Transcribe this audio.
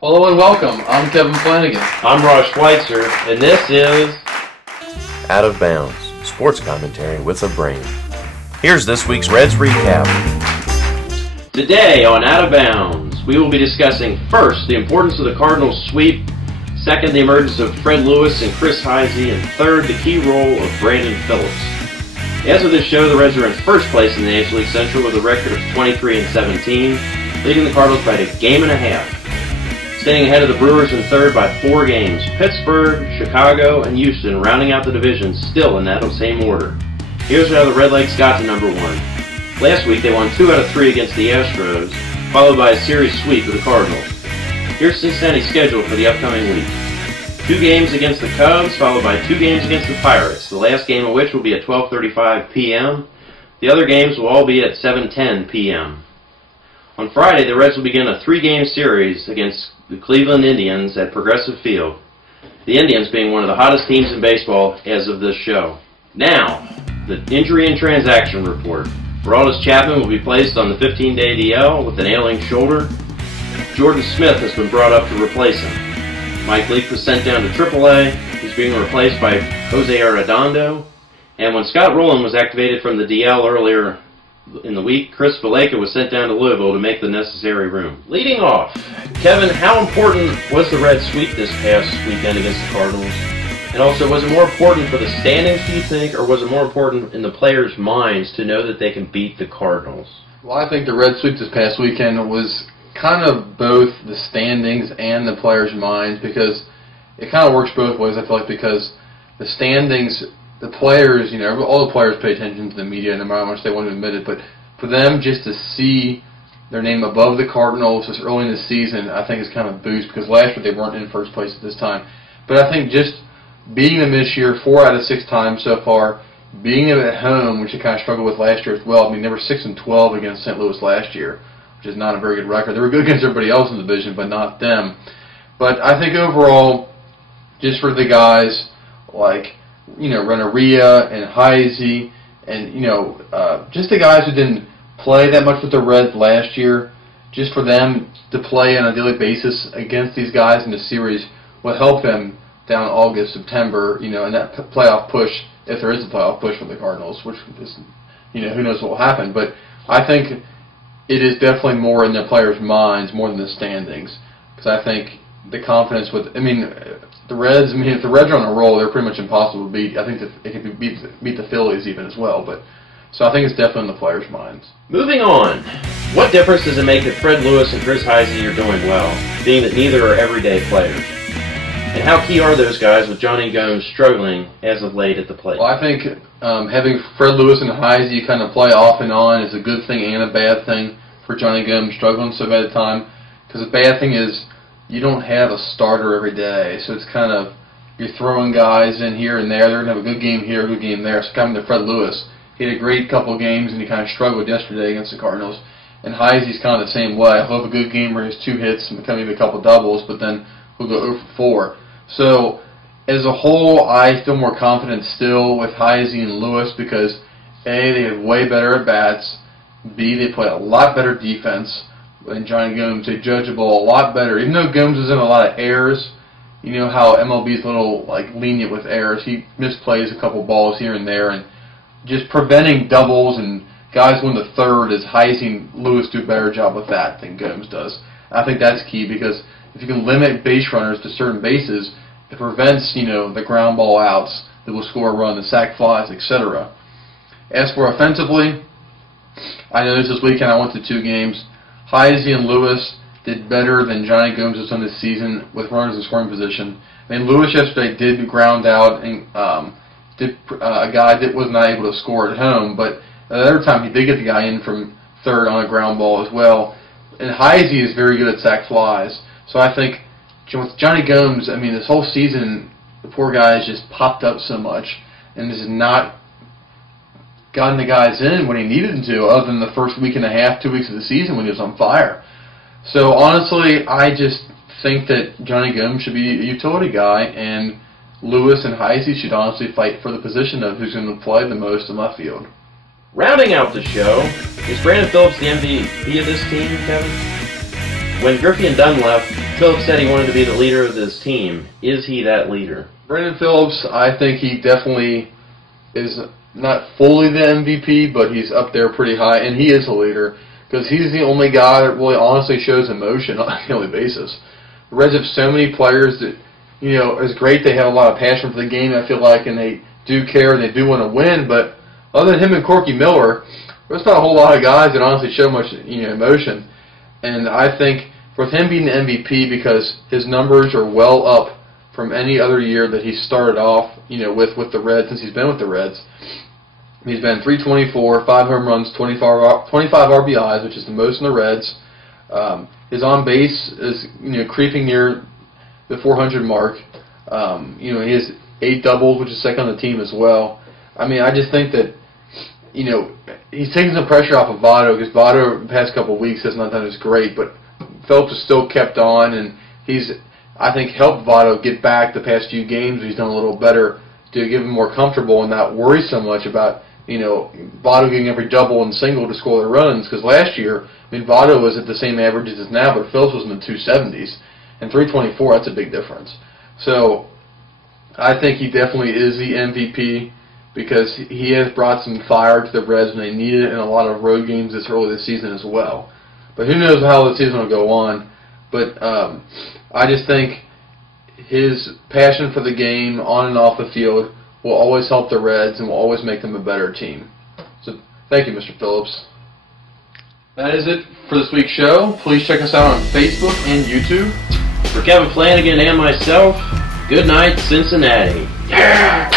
Hello and welcome. I'm Kevin Flanagan. I'm Ross Schweitzer, and this is Out of Bounds, sports commentary with a brain. Here's this week's Reds recap. Today on Out of Bounds, we will be discussing first the importance of the Cardinals sweep, second the emergence of Fred Lewis and Chris Heisey, and third the key role of Brandon Phillips. As of this show, the Reds are in first place in the National League Central with a record of 23-17, leading the Cardinals by a game and a half. Staying ahead of the Brewers in third by 4 games, Pittsburgh, Chicago, and Houston rounding out the division still in that same order. Here's how the Redlegs got to number 1. Last week they won 2 out of 3 against the Astros, followed by a series sweep of the Cardinals. Here's Cincinnati's schedule for the upcoming week. 2 games against the Cubs, followed by 2 games against the Pirates, the last game of which will be at 12:35 p.m. The other games will all be at 7:10 p.m. On Friday, the Reds will begin a 3-game series against the Cleveland Indians at Progressive Field, the Indians being one of the hottest teams in baseball as of this show. Now, the injury and transaction report. Aroldis Chapman will be placed on the 15-day DL with an ailing shoulder. Jordan Smith has been brought up to replace him. Mike Leake was sent down to AAA. He's being replaced by Jose Arredondo. And when Scott Rowland was activated from the DL earlier in the week, Chris Valaika was sent down to Louisville to make the necessary room. Leading off, Kevin, how important was the Reds sweep this past weekend against the Cardinals? And also, was it more important for the standings, do you think, or was it more important in the players' minds to know that they can beat the Cardinals? Well, I think the Red sweep this past weekend was kind of both the standings and the players' minds, because it kind of works both ways, I feel like, because the standings, the players, all the players pay attention to the media no matter how much they want to admit it, but for them just to see their name above the Cardinals this early in the season, I think is kind of a boost, because last year they weren't in first place at this time. But I think just beating them this year 4 out of 6 times so far, beating them at home, which they kind of struggled with last year as well. I mean, they were 6-12 against St. Louis last year, which is not a very good record. They were good against everybody else in the division, but not them. But I think overall, just for the guys like Renneria and Heisey, and just the guys who didn't play that much with the Reds last year, just for them to play on a daily basis against these guys in the series will help them down August, September, in that playoff push, if there is a playoff push for the Cardinals, which is, who knows what will happen. But I think it is definitely more in the players' minds more than the standings, because I think the confidence with, the Reds, if the Reds are on a roll, they're pretty much impossible to beat. I think that it could beat the Phillies even as well. But so I think it's definitely in the players' minds. Moving on, what difference does it make that Fred Lewis and Chris Heisey are doing well, being that neither are everyday players? And how key are those guys with Johnny Gomes struggling as of late at the plate? Well, I think having Fred Lewis and Heisey kind of play off and on is a good thing and a bad thing for Johnny Gomes struggling so bad at the time. Because the bad thing is you don't have a starter every day, so it's kind of you're throwing guys in here and there. They're going to have a good game here, a good game there. So coming to Fred Lewis, he had a great couple of games and he kind of struggled yesterday against the Cardinals. And Heisey's kind of the same way. He'll have a good game where he has 2 hits and maybe a couple doubles, but then he'll go 0 for 4. So, as a whole, I feel more confident still with Heisey and Lewis because, A, they have way better at-bats, B, they play a lot better defense than Johnny Gomes. They judge the ball a lot better. Even though Gomes is in a lot of errors, you know how MLB is a little lenient with errors. He misplays a couple balls here and there, and just preventing doubles and guys win the third is Heisey and Lewis do a better job with that than Gomes does. I think that's key because if you can limit base runners to certain bases, it prevents, the ground ball outs that will score a run, the sac flies, etc. As for offensively, I noticed this weekend I went to 2 games. Heisey and Lewis did better than Johnny Gomes has done this season with runners in scoring position. Lewis yesterday did ground out and a guy that was not able to score at home, but another time he did get the guy in from third on a ground ball as well. And Heisey is very good at sac flies. So I think with Johnny Gomes, this whole season, the poor guy has just popped up so much and has not gotten the guys in when he needed them to, other than the first week and a half, 2 weeks of the season when he was on fire. So honestly, I just think that Johnny Gomes should be a utility guy, and Lewis and Heisey should honestly fight for the position of who's going to play the most in left field. Rounding out the show, is Brandon Phillips the MVP of this team, Kevin? When Griffey and Dunn left, Phillips said he wanted to be the leader of this team. Is he that leader? Brandon Phillips, I think he definitely is not fully the MVP, but he's up there pretty high, and he is a leader because he's the only guy that really honestly shows emotion on a daily basis. The Reds have so many players that, it's great they have a lot of passion for the game, I feel like, and they do care and they do want to win, but other than him and Corky Miller, there's not a whole lot of guys that honestly show much emotion. And I think with him being the MVP, because his numbers are well up from any other year that he started off with the Reds since he's been with the Reds. He's been 324, 5 home runs, 25 RBIs, which is the most in the Reds. His on base is creeping near the 400 mark. He has 8 doubles, which is second on the team as well. I mean, I just think that he's taking some pressure off of Votto, because Votto the past couple of weeks has not done as great, but Phillips has still kept on, and he's, I think, helped Votto get back the past few games. He's done a little better to get him more comfortable and not worry so much about Votto getting every double and single to score the runs, because last year, Votto was at the same average as now, but Phillips was in the 270s, and 324, that's a big difference. So I think he definitely is the MVP because he has brought some fire to the Reds when they needed it in a lot of road games this early this season as well. But who knows how the season will go on. But I just think his passion for the game on and off the field will always help the Reds and will always make them a better team. So thank you, Mr. Phillips. That is it for this week's show. Please check us out on Facebook and YouTube. For Kevin Flanagan and myself, good night, Cincinnati. Yeah!